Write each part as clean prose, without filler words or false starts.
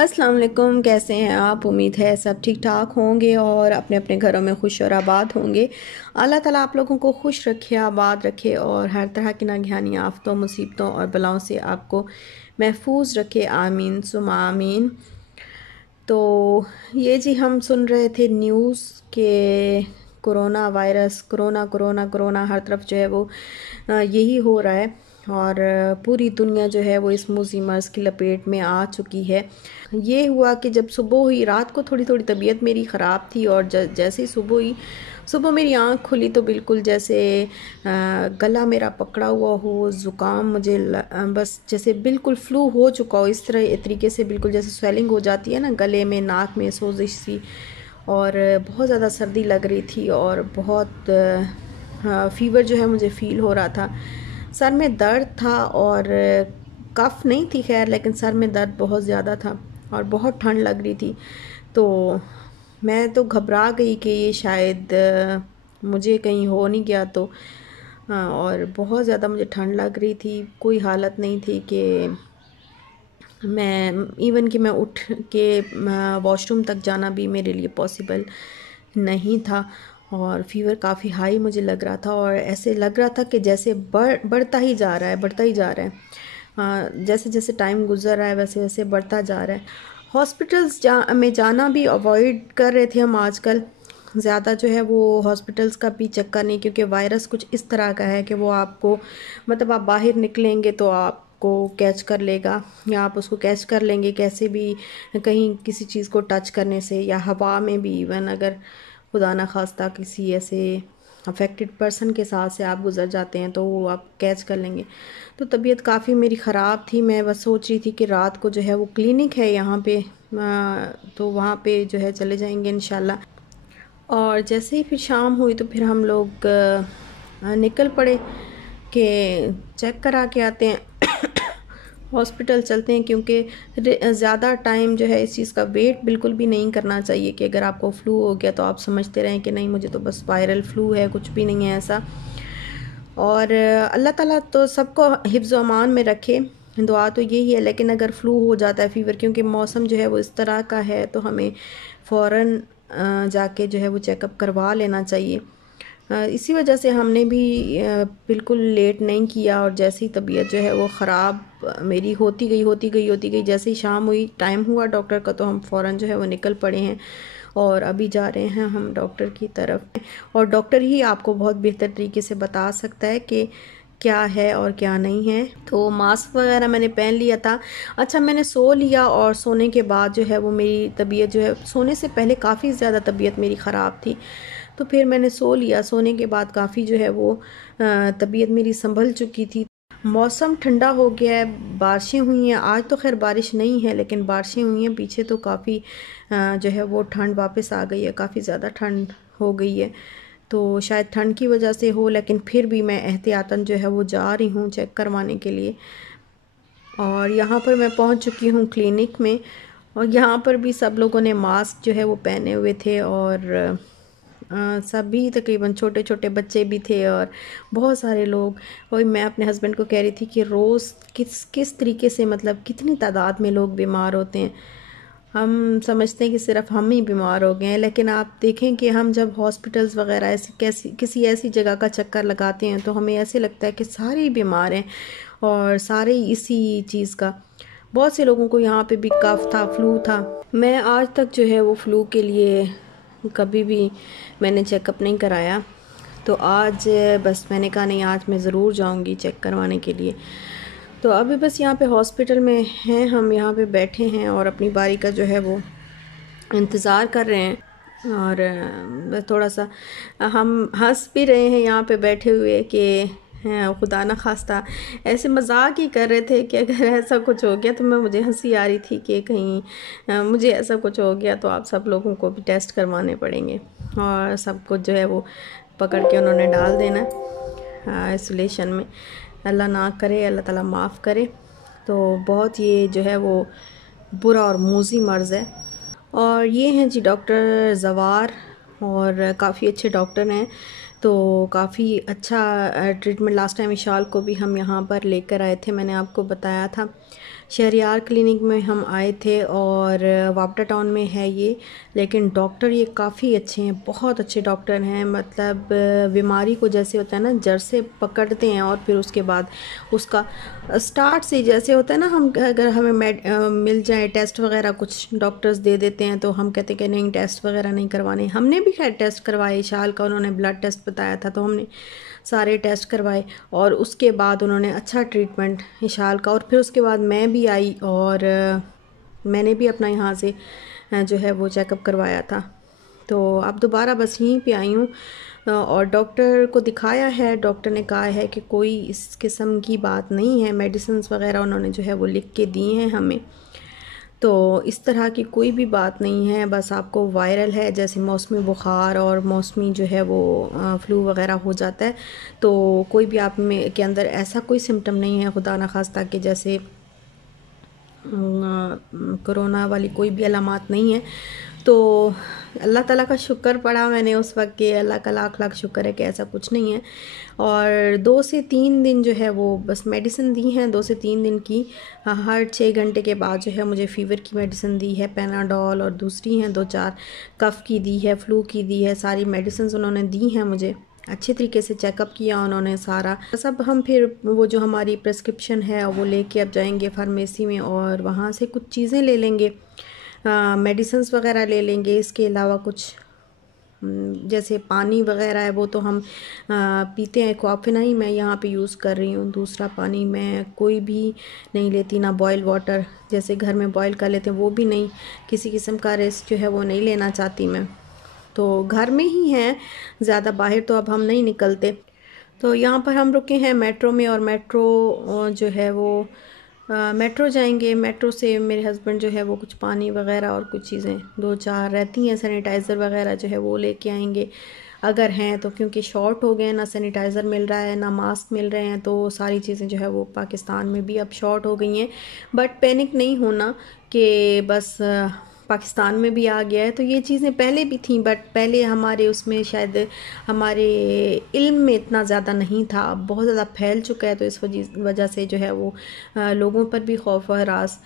अस्सलाम वालेकुम। कैसे हैं आप? उम्मीद है सब ठीक ठाक होंगे और अपने अपने घरों में खुश और आबाद होंगे। अल्लाह ताला आप लोगों को खुश रखे, आबाद रखे और हर तरह की नागहानी आफतों, मुसीबतों और बलाओं से आपको महफूज रखे। आमीन सुमा आमीन। तो ये जी हम सुन रहे थे न्यूज़ के corona virus, corona corona corona हर तरफ जो है वो यही हो रहा है और पूरी दुनिया जो है वो इस मूसी मर्ज़ की लपेट में आ चुकी है। ये हुआ कि जब सुबह हुई, रात को थोड़ी थोड़ी तबीयत मेरी ख़राब थी और जैसे ही सुबह हुई, सुबह मेरी आँख खुली तो बिल्कुल जैसे गला मेरा पकड़ा हुआ हो, ज़ुकाम मुझे बस जैसे बिल्कुल फ्लू हो चुका हो, इस तरीके से बिल्कुल जैसे स्वेलिंग हो जाती है ना गले में, नाक में सोजिश सी, और बहुत ज़्यादा सर्दी लग रही थी और बहुत फ़ीवर जो है मुझे फ़ील हो रहा था। सर में दर्द था और कफ़ नहीं थी खैर, लेकिन सर में दर्द बहुत ज़्यादा था और बहुत ठंड लग रही थी। तो मैं तो घबरा गई कि ये शायद मुझे कहीं हो नहीं गया तो और बहुत ज़्यादा मुझे ठंड लग रही थी। कोई हालत नहीं थी कि मैं इवन कि मैं उठ के वॉशरूम तक जाना भी मेरे लिए पॉसिबल नहीं था और फ़ीवर काफ़ी हाई मुझे लग रहा था और ऐसे लग रहा था कि जैसे बढ़ता ही जा रहा है, बढ़ता ही जा रहा है। जैसे जैसे टाइम गुज़र रहा है वैसे वैसे बढ़ता जा रहा है। हॉस्पिटल्स में जाना भी अवॉइड कर रहे थे हम आजकल। ज़्यादा जो है वो हॉस्पिटल्स का भी चक्कर नहीं, क्योंकि वायरस कुछ इस तरह का है कि वो आपको मतलब आप बाहर निकलेंगे तो आपको कैच कर लेगा या आप उसको कैच कर लेंगे कैसे भी, कहीं किसी चीज़ को टच करने से या हवा में भी। इवन अगर खुदा ना खास्ता किसी ऐसे अफेक्टेड पर्सन के साथ से आप गुज़र जाते हैं तो वो आप कैच कर लेंगे। तो तबीयत काफ़ी मेरी ख़राब थी। मैं बस सोच रही थी कि रात को जो है वो क्लिनिक है यहाँ पे, तो वहाँ पे जो है चले जाएंगे इंशाल्लाह। और जैसे ही फिर शाम हुई तो फिर हम लोग निकल पड़े कि चेक करा के आते हैं, हॉस्पिटल चलते हैं, क्योंकि ज़्यादा टाइम जो है इस चीज़ का वेट बिल्कुल भी नहीं करना चाहिए कि अगर आपको फ़्लू हो गया तो आप समझते रहें कि नहीं मुझे तो बस वायरल फ़्लू है, कुछ भी नहीं है ऐसा। और अल्लाह ताला तो सबको हिफ्ज़ अमान में रखे, दुआ तो यही है। लेकिन अगर फ़्लू हो जाता है, फ़ीवर, क्योंकि मौसम जो है वो इस तरह का है तो हमें फ़ौरन जाके जो है वो चेकअप करवा लेना चाहिए। इसी वजह से हमने भी बिल्कुल लेट नहीं किया और जैसे ही तबीयत जो है वो ख़राब मेरी होती गई, जैसे ही शाम हुई, टाइम हुआ डॉक्टर का, तो हम फ़ौरन जो है वो निकल पड़े हैं और अभी जा रहे हैं हम डॉक्टर की तरफ। और डॉक्टर ही आपको बहुत बेहतर तरीके से बता सकता है कि क्या है और क्या नहीं है। तो मास्क वगैरह मैंने पहन लिया था। अच्छा, मैंने सो लिया और सोने के बाद जो है वो मेरी तबीयत जो है, सोने से पहले काफ़ी ज़्यादा तबीयत मेरी ख़राब थी, तो फिर मैंने सो लिया। सोने के बाद काफ़ी जो है वो तबीयत मेरी संभल चुकी थी। मौसम ठंडा हो गया है, बारिशें हुई हैं। आज तो खैर बारिश नहीं है लेकिन बारिशें हुई हैं, पीछे तो काफ़ी जो है वो ठंड वापस आ गई है, काफ़ी ज़्यादा ठंड हो गई है। तो शायद ठंड की वजह से हो, लेकिन फिर भी मैं एहतियातन जो है वो जा रही हूँ चेक करवाने के लिए। और यहाँ पर मैं पहुँच चुकी हूँ क्लिनिक में और यहाँ पर भी सब लोगों ने मास्क जो है वो पहने हुए थे और सभी तकरीबन छोटे छोटे बच्चे भी थे और बहुत सारे लोग। और मैं अपने हस्बैंड को कह रही थी कि रोज़ किस किस तरीके से, मतलब कितनी तादाद में लोग बीमार होते हैं। हम समझते हैं कि सिर्फ हम ही बीमार हो गए हैं, लेकिन आप देखें कि हम जब हॉस्पिटल्स वगैरह ऐसी किसी ऐसी जगह का चक्कर लगाते हैं तो हमें ऐसे लगता है कि सारे ही बीमार हैं और सारे ही इसी चीज़ का। बहुत से लोगों को यहाँ पे भी कफ था, फ्लू था। मैं आज तक जो है वो फ़्लू के लिए कभी भी मैंने चेकअप नहीं कराया, तो आज बस मैंने कहा नहीं, आज मैं ज़रूर जाऊंगी चेक करवाने के लिए। तो अभी बस यहाँ पे हॉस्पिटल में हैं, हम यहाँ पे बैठे हैं और अपनी बारी का जो है वो इंतज़ार कर रहे हैं। और बस थोड़ा सा हम हंस भी रहे हैं यहाँ पे बैठे हुए कि खुदा ना खास्ता, ऐसे मजाक ही कर रहे थे कि अगर ऐसा कुछ हो गया तो मुझे हंसी आ रही थी कि कहीं मुझे ऐसा कुछ हो गया तो आप सब लोगों को भी टेस्ट करवाने पड़ेंगे और सब कुछ जो है वो पकड़ के उन्होंने डाल देना आइसोलेशन में। अल्लाह ना करे, अल्लाह ताला माफ़ करे। तो बहुत ये जो है वो बुरा और मूजी मर्ज़ है। और ये हैं जी डॉक्टर जवार, और काफ़ी अच्छे डॉक्टर हैं, तो काफ़ी अच्छा ट्रीटमेंट। लास्ट टाइम इशाल को भी हम यहाँ पर लेकर आए थे, मैंने आपको बताया था। शहरियार क्लिनिक में हम आए थे और वापटा टाउन में है ये। लेकिन डॉक्टर ये काफ़ी अच्छे हैं, बहुत अच्छे डॉक्टर हैं। मतलब बीमारी को जैसे होता है ना जड़ से पकड़ते हैं और फिर उसके बाद उसका स्टार्ट से जैसे होता है ना, हम अगर हमें मिल जाए टेस्ट वगैरह कुछ डॉक्टर्स दे देते हैं तो हम कहते हैं कि नहीं टेस्ट वगैरह नहीं करवाने। हमने भी खैर टेस्ट करवाए, इशाल का उन्होंने ब्लड टेस्ट बताया था तो हमने सारे टेस्ट करवाए और उसके बाद उन्होंने अच्छा ट्रीटमेंट इशाल का। और फिर उसके बाद मैं भी आई और मैंने भी अपना यहाँ से जो है वो चेकअप करवाया था। तो अब दोबारा बस यहीं पे आई हूँ और डॉक्टर को दिखाया है। डॉक्टर ने कहा है कि कोई इस किस्म की बात नहीं है, मेडिसिन्स वगैरह उन्होंने जो है वो लिख के दी हैं हमें। तो इस तरह की कोई भी बात नहीं है, बस आपको वायरल है, जैसे मौसमी बुखार और मौसमी जो है वो फ्लू वगैरह हो जाता है। तो कोई भी आप में के अंदर ऐसा कोई सिम्टम नहीं है, खुदा न खास्ता कि जैसे कोरोना वाली कोई भी अलामात नहीं है। तो अल्लाह ताला का शुक्र पड़ा मैंने उस वक्त के, अल्लाह का लाख लाख शुक्र है कि ऐसा कुछ नहीं है। और 2 से 3 दिन जो है वो बस मेडिसिन दी हैं, 2 से 3 दिन की। हर 6 घंटे के बाद जो है मुझे फ़ीवर की मेडिसिन दी है, पैनाडोल, और दूसरी हैं 2-4 कफ़ की दी है, फ्लू की दी है। सारी मेडिसिन उन्होंने दी हैं मुझे। अच्छे तरीके से चेकअप किया उन्होंने सारा सब। हम फिर वो जो हमारी प्रिस्क्रिप्शन है वो लेके अब जाएंगे फार्मेसी में और वहाँ से कुछ चीज़ें ले लेंगे, मेडिसिन्स वगैरह ले लेंगे। इसके अलावा कुछ जैसे पानी वगैरह है वो तो हम पीते हैं, कॉफिना ही मैं यहाँ पे यूज़ कर रही हूँ। दूसरा पानी मैं कोई भी नहीं लेती, ना बॉयल वाटर जैसे घर में बॉयल कर लेते हैं वो भी नहीं, किसी किस्म का रिस्क जो है वो नहीं लेना चाहती मैं। तो घर में ही हैं ज़्यादा, बाहर तो अब हम नहीं निकलते। तो यहाँ पर हम रुके हैं मेट्रो में और मेट्रो जो है वो मेट्रो जाएंगे। मेट्रो से मेरे हस्बैंड जो है वो कुछ पानी वगैरह और कुछ चीज़ें 2-4 रहती हैं, सैनिटाइज़र वगैरह जो है वो लेके आएंगे अगर हैं तो, क्योंकि शॉर्ट हो गए, ना सैनिटाइज़र मिल रहा है ना मास्क मिल रहे हैं। तो सारी चीज़ें जो है वो पाकिस्तान में भी अब शॉर्ट हो गई हैं। बट पैनिक नहीं होना कि बस पाकिस्तान में भी आ गया है, तो ये चीज़ें पहले भी थी बट पहले हमारे उसमें शायद हमारे इल्म में इतना ज़्यादा नहीं था। अब बहुत ज़्यादा फैल चुका है तो इस वजह से जो है वो लोगों पर भी खौफ और हरास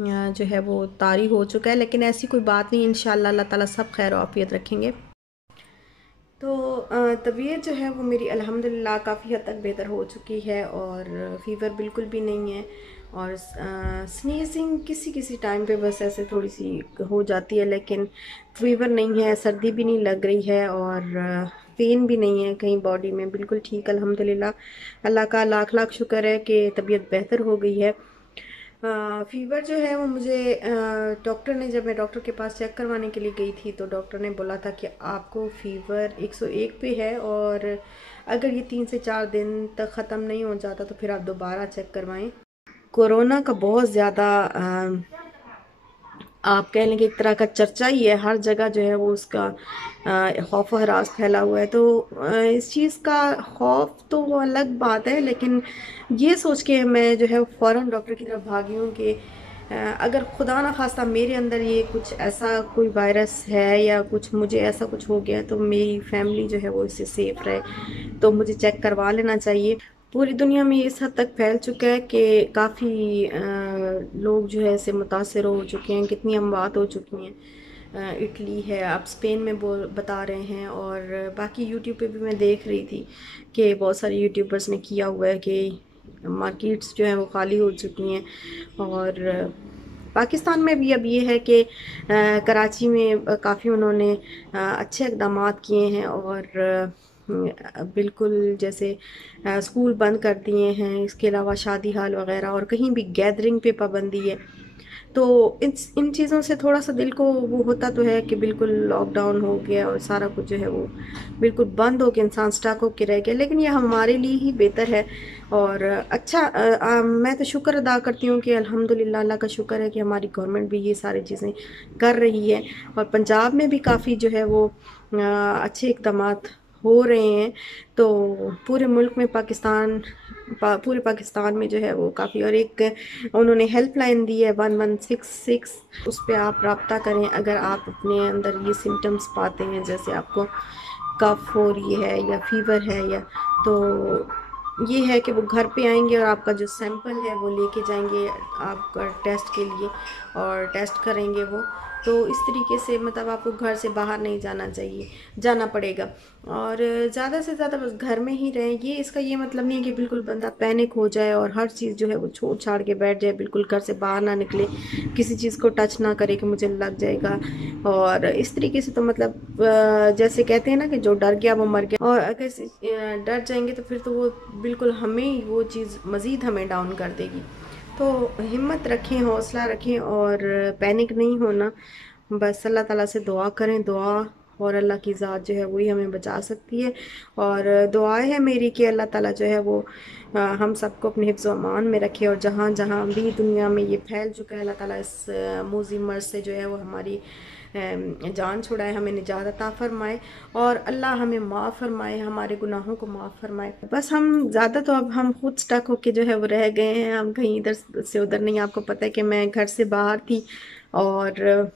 जो है वो तारी हो चुका है। लेकिन ऐसी कोई बात नहीं, इंशाल्लाह अल्लाह ताला सब खैर आफियत रखेंगे। तो तबीयत जो है वो मेरी अल्हम्दुलिल्लाह काफ़ी हद तक बेहतर हो चुकी है और फ़ीवर बिल्कुल भी नहीं है। और स्नीजिंग किसी किसी टाइम पे बस ऐसे थोड़ी सी हो जाती है, लेकिन फ़ीवर नहीं है, सर्दी भी नहीं लग रही है और पेन भी नहीं है कहीं बॉडी में, बिल्कुल ठीक अल्हम्दुलिल्लाह। अल्लाह का लाख लाख शुक्र है कि तबीयत बेहतर हो गई है। फ़ीवर जो है वो मुझे डॉक्टर ने, जब मैं डॉक्टर के पास चेक करवाने के लिए गई थी तो डॉक्टर ने बोला था कि आपको फ़ीवर 101 पे है और अगर ये 3 से 4 दिन तक ख़त्म नहीं हो जाता तो फिर आप दोबारा चेक करवाएं। कोरोना का बहुत ज़्यादा आप कह लें कि एक तरह का चर्चा ही है, हर जगह जो है वो उसका खौफ और हरास फैला हुआ है। तो इस चीज़ का खौफ तो वो अलग बात है, लेकिन ये सोच के मैं जो है फ़ौरन डॉक्टर की तरफ भागी हूँ कि अगर खुदा ना खास्ता मेरे अंदर ये कुछ ऐसा कोई वायरस है या कुछ मुझे ऐसा कुछ हो गया तो मेरी फैमिली जो है वो इससे सेफ रहे, तो मुझे चेक करवा लेना चाहिए। पूरी दुनिया में इस हद तक फैल चुका है कि काफ़ी लोग जो है इससे मुतासर हो चुके हैं, कितनी अमवात हो चुकी हैं। इटली है, अब स्पेन में बता रहे हैं और बाकी यूट्यूब पे भी मैं देख रही थी कि बहुत सारे यूट्यूबर्स ने किया हुआ है कि मार्केट्स जो हैं वो खाली हो चुकी हैं। और पाकिस्तान में भी अब ये है कि कराची में काफ़ी उन्होंने अच्छे इक़दाम किए हैं और बिल्कुल जैसे स्कूल बंद कर दिए हैं, इसके अलावा शादी हाल वगैरह और कहीं भी गैदरिंग पे पाबंदी है। तो इन चीज़ों से थोड़ा सा दिल को वो होता तो है कि बिल्कुल लॉकडाउन हो गया और सारा कुछ जो है वो बिल्कुल बंद हो गया, इंसान स्टक होके रह गया। लेकिन ये हमारे लिए ही बेहतर है और अच्छा मैं तो शुक्र अदा करती हूँ कि अल्हम्दुलिल्लाह, अल्लाह का शुक्र है कि हमारी गवर्नमेंट भी ये सारी चीज़ें कर रही है और पंजाब में भी काफ़ी जो है वो अच्छे इक़दाम हो रहे हैं। तो पूरे मुल्क में पूरे पाकिस्तान में जो है वो काफ़ी, और एक उन्होंने हेल्पलाइन दी है 1166, उस पर आप रब्ता करें अगर आप अपने अंदर ये सिम्टम्स पाते हैं, जैसे आपको कफ हो रही है या फीवर है या तो ये है कि वो घर पे आएंगे और आपका जो सैंपल है वो लेके जाएंगे आपका टेस्ट के लिए, और टेस्ट करेंगे वो। तो इस तरीके से मतलब आपको घर से बाहर नहीं जाना पड़ेगा, और ज़्यादा से ज़्यादा बस घर में ही रहें। ये इसका ये मतलब नहीं है कि बिल्कुल बंदा पैनिक हो जाए और हर चीज़ जो है वो छोड़ छाड़ के बैठ जाए, बिल्कुल घर से बाहर ना निकले, किसी चीज़ को टच ना करे कि मुझे लग जाएगा। और इस तरीके से तो मतलब जैसे कहते हैं ना कि जो डर गया वो मर गया, और अगर डर जाएंगे तो फिर तो वो बिल्कुल हमें वो चीज़ मज़ीद हमें डाउन कर देगी। तो हिम्मत रखें, हौसला रखें और पैनिक नहीं होना। बस अल्लाह ताला से दुआ करें, दुआ और अल्लाह की ज़ात जो है वही हमें बचा सकती है। और दुआ है मेरी कि अल्लाह ताला जो है वो हम सबको अपने हिफ्ज़ व अमान में रखे, और जहाँ जहाँ भी दुनिया में ये फैल चुका है, अल्लाह ताला इस मूज़ी मर्ज़ से जो है वो हमारी जान छुड़ाए, हमें निजात अता फरमाए, और अल्लाह हमें माफ़ फरमाए, हमारे गुनाहों को माफ़ फरमाए। बस हम ज़्यादा तो अब हम खुद स्टक होके जो है वो रह गए हैं, हम कहीं इधर से उधर नहीं। आपको पता है कि मैं घर से बाहर थी, और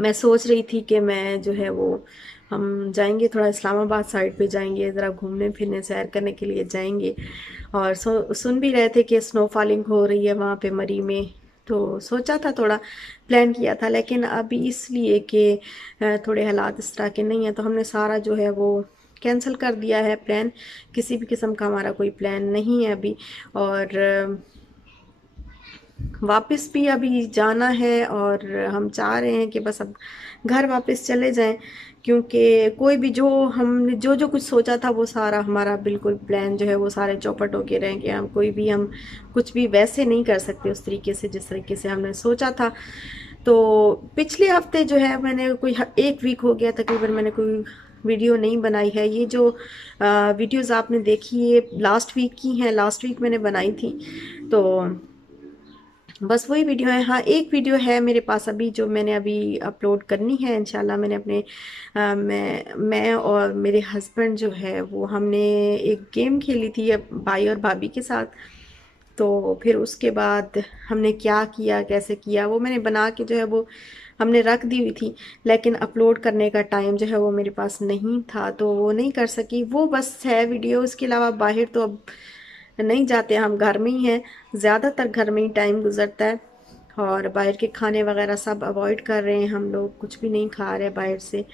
मैं सोच रही थी कि मैं जो है वो हम जाएंगे थोड़ा इस्लामाबाद साइड पे जाएंगे, ज़रा घूमने फिरने सैर करने के लिए जाएंगे। और सुन भी रहे थे कि स्नो फॉलिंग हो रही है वहाँ पे मरी में, तो सोचा था थोड़ा प्लान किया था, लेकिन अभी इसलिए कि थोड़े हालात इस तरह के नहीं हैं, तो हमने सारा जो है वो कैंसिल कर दिया है प्लान। किसी भी किस्म का हमारा कोई प्लान नहीं है अभी। और वापस भी अभी जाना है, और हम चाह रहे हैं कि बस अब घर वापस चले जाएं, क्योंकि कोई भी जो हमने जो जो कुछ सोचा था वो सारा हमारा बिल्कुल प्लान जो है वो सारे चौपट होके रह गए। हम कुछ भी वैसे नहीं कर सकते उस तरीके से जिस तरीके से हमने सोचा था। तो पिछले हफ्ते जो है मैंने कोई 1 वीक हो गया तकरीबन मैंने कोई वीडियो नहीं बनाई है। ये जो वीडियोस आपने देखी ये लास्ट वीक की हैं, लास्ट वीक मैंने बनाई थी। तो बस वही वीडियो है। हाँ, एक वीडियो है मेरे पास अभी जो मैंने अभी अपलोड करनी है इंशाल्लाह। मैंने अपने मैं और मेरे हस्बैंड जो है वो हमने एक गेम खेली थी भाई और भाभी के साथ। तो फिर उसके बाद हमने क्या किया कैसे किया वो मैंने बना के जो है वो हमने रख दी हुई थी, लेकिन अपलोड करने का टाइम जो है वो मेरे पास नहीं था, तो वो नहीं कर सकी। वो बस है वीडियो, उसके अलावा बाहर तो अब नहीं जाते, हम घर में ही हैं। ज़्यादातर घर में ही टाइम गुजरता है, और बाहर के खाने वगैरह सब अवॉइड कर रहे हैं हम लोग, कुछ भी नहीं खा रहे बाहर से।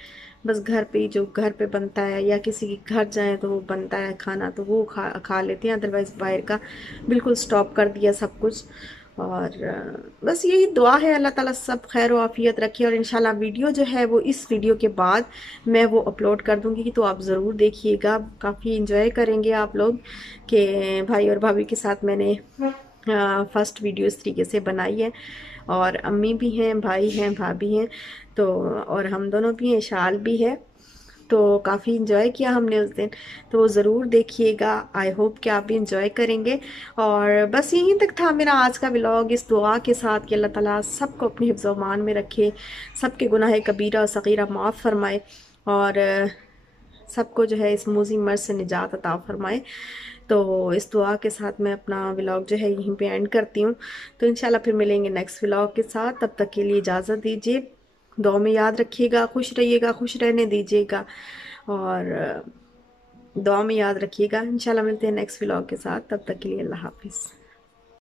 बस घर पे ही जो घर पे बनता है, या किसी के घर जाएं तो वो बनता है खाना तो वो खा लेते हैं, अदरवाइज़ बाहर का बिल्कुल स्टॉप कर दिया सब कुछ। और बस यही दुआ है अल्लाह ताला सब खैर आफियत रखे। और इंशाल्लाह वीडियो जो है वो इस वीडियो के बाद मैं वो अपलोड कर दूंगी, तो आप ज़रूर देखिएगा, काफ़ी इंजॉय करेंगे आप लोग कि भाई और भाभी के साथ मैंने फर्स्ट वीडियो इस तरीके से बनाई है। और अम्मी भी हैं, भाई हैं, भाभी हैं, तो और हम दोनों भी हैं, शाल भी है। तो काफ़ी इंजॉय किया हमने उस दिन, तो ज़रूर देखिएगा। आई होप कि आप भी इंजॉय करेंगे। और बस यहीं तक था मेरा आज का व्लॉग, इस दुआ के साथ कि अल्लाह ताला सबको अपने हिफ्ज़ व अमान में रखे, सबके गुनाह कबीरा और सगीरा माफ़ फरमाए, और सबको जो है इस मूज़ी मर्ज़ से निजात अता फरमाए। तो इस दुआ के साथ मैं अपना व्लॉग जो है यहीं पे एंड करती हूँ। तो इंशाल्लाह फिर मिलेंगे नेक्स्ट व्लॉग के साथ, तब तक के लिए इजाज़त दीजिए। दुआ में याद रखिएगा, खुश रहिएगा, खुश रहने दीजिएगा, और दुआ में याद रखिएगा। इंशाल्लाह मिलते हैं नेक्स्ट व्लॉग के साथ, तब तक के लिए अल्लाह हाफिज़।